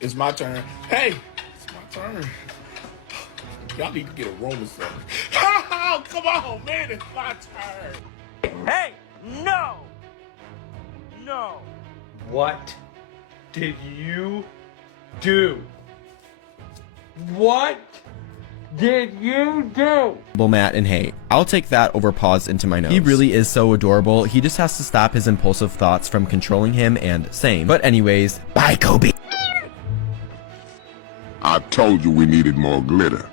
It's my turn. Hey, it's my turn. Y'all need to get a room or something. Oh, come on, man. It's my turn. Hey, no! No. What did you do? What did you do? Matt and hate. I'll take that over pause into my nose. He really is so adorable. He just has to stop his impulsive thoughts from controlling him, and same. But anyways, bye Kobe. I told you we needed more glitter.